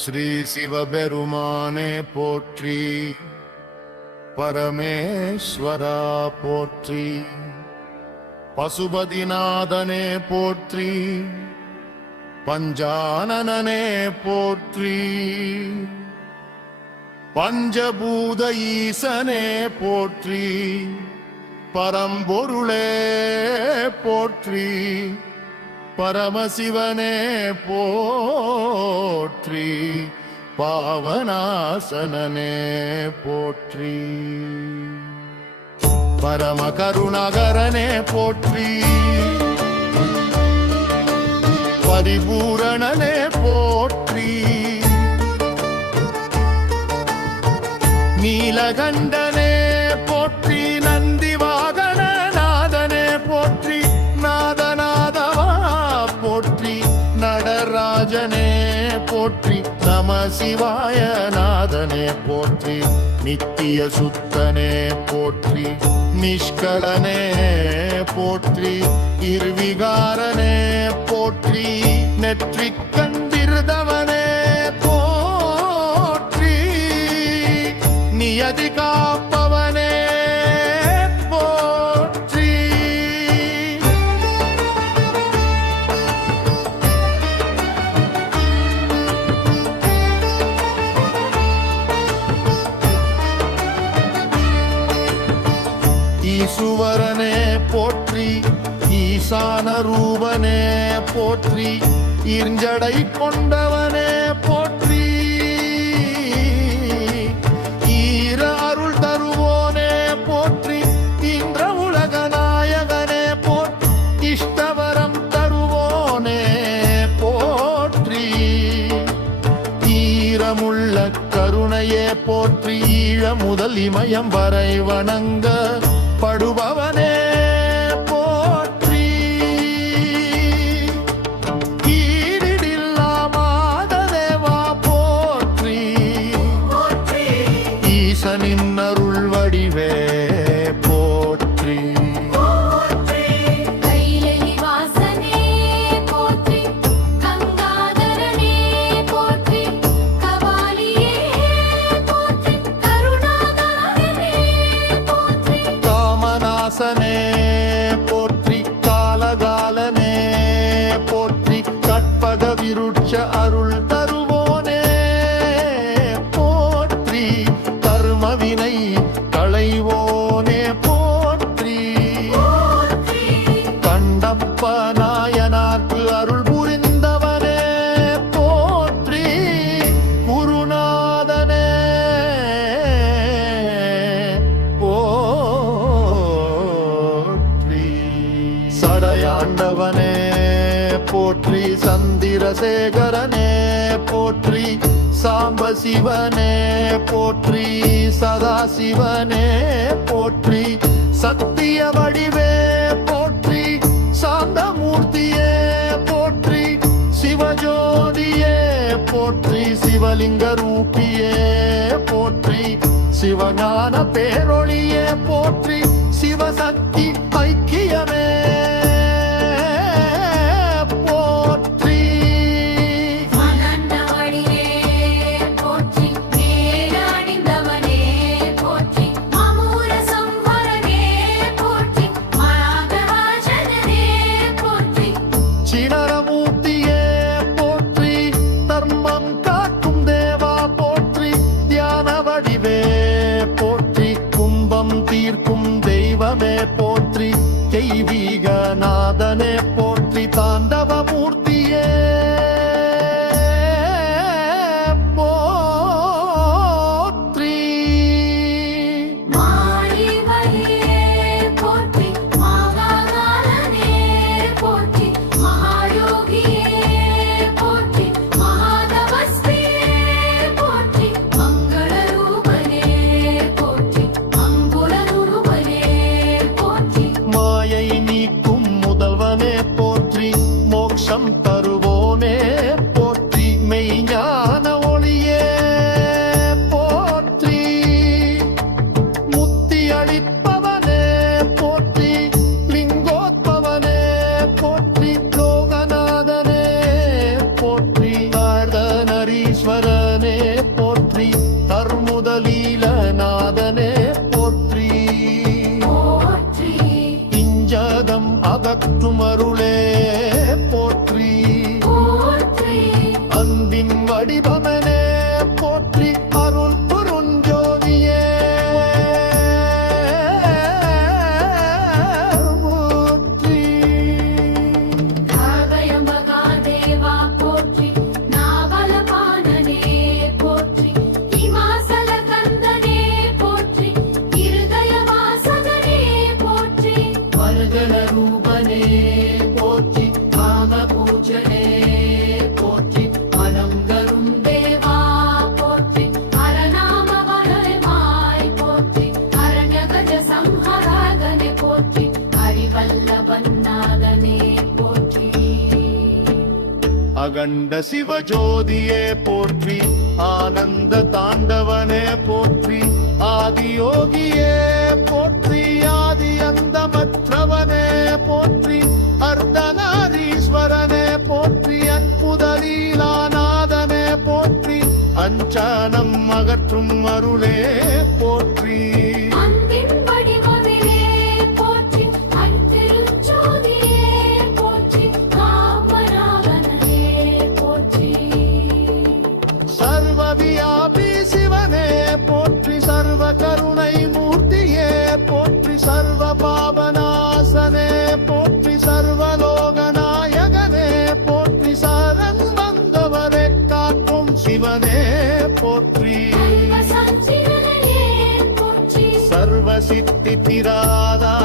ஸ்ரீ சிவபெருமானே போற்றி, பரமேஸ்வரா போற்றி, பசுபதிநாதனே போற்றி, பஞ்சானனே போற்றி, பஞ்சபூத ஈசனே போற்றி, பரம்பொருளே போற்றி, பரமசிவனே போற்றி, பாவனாசனனே போற்றி, பரமகருணாகரனே போற்றி, பரிபூரணனே போற்றி, நீலகண்டனே போற்றி, நந்தி வாகனநாதனே போற்றி, நாதநாதவா போற்றி, நடராஜனே போற்றி, நம சிவாய நாதனே போற்றி, நித்திய சுத்தனே போற்றி, நிஷ்கலனே போற்றி, இருவிகாரனே போற்றி, நெற்றிக் கண்டிருந்தவனே போற்றி, நியதி காப்பவனே போற்றி. ஈசுவரனே போற்றி, ஈசான ரூபனே போற்றி, இருஞ்சடை கொண்டவனே போற்றி, ஈர அருள் தருவோனே போற்றி, இன்ற உலக நாயகனே போற்றி, இஷ்டவரம் தருவோனே போற்றி, ஈரமுள்ள கருணையே போற்றி, ஈழ முதல் இமயம் வரை வணங்க படுபவனே போற்றி, ஈடில்லாமாதேவா போற்றி, ஈசனின் அருள் வடிவே போற்றி, காமநாசனே போற்றி, காலகாலனே போற்றி, கற்பக விருட்ச அருள் தருவோனே போற்றி, கர்மவினை களைவோனே போற்றி, கண்டப்ப நாயனார்க்கு அருள் புரிந்தவனே போற்றி, குருநாதனே போற்றி, சடையாண்டவனே போற்றி, சந்திரசேகரனே போற்றி, சாம்பசிவனே போற்றி, சதாசிவனே போற்றி, சத்திய வடிவே போற்றி, சாந்தமூர்த்தியே போற்றி, சிவஜோதியே போற்றி, சிவலிங்க ரூபியே போற்றி, சிவஞான பேரொளியே போற்றி, சிவசக்தி ஐக்கியமே போற்றி, சினரமூர்த்தியே போற்றி, தர்மம் காக்கும் தேவா போற்றி, தியான வடிவே போற்றி, கும்பம் தீர்க்கும் தெய்வமே போற்றி, தெய்வீக நாதனே போற்றி, தாண்டவ மூர்த்தியே போற்றி, மாயை நீக்கும் முதல்வனே காற்றும் அருளே போற்றி போற்றி அன்பின் வடிவமனே போற்றி அருள் புருஞ்சோதியே போற்றி நாகயம்பகா தேவா போற்றி நாவலபாணனே போற்றி இமாசல கந்தனே போற்றி இருதய வாசகனே போற்றி மருகல ரூபனே போற்றி காம பூஜனே போற்றி மனம் கரும் தேவா போற்றி அரணாம வனமாய் போற்றி அரண்யகஜ சம்ஹராகனே போற்றி ஹரிவல்லபன்னாதனே போற்றி அகண்ட சிவஜோதியே போற்றி ஆனந்த தாண்டவனே போற்றி ஆதியோகியே போற்றி ஆதி அந்தமற்றவனே போற்றி அர்த்தநாரீஸ்வரனே போற்றி அற்புதலீலாநாதனே போற்றி அஞ்சானம் அகற்றும் அருளே போற்றி அன்பின் வடிவமிலே போற்றி அருட்பெருஞ்சோதியே போற்றி காமராகனே போற்றி சர்வவியாபி சிவனே போற்றி சர்வ கருணை மூர்த்தியே போற்றி சர்வ பாவநாசனே போற்றி சர்வலோகநாயகனே போற்றி சரண் வந்தவரை காக்கும் சிவனே போற்றி சர்வ சஞ்சிதனே போற்றி சர்வ சித்தி திராதா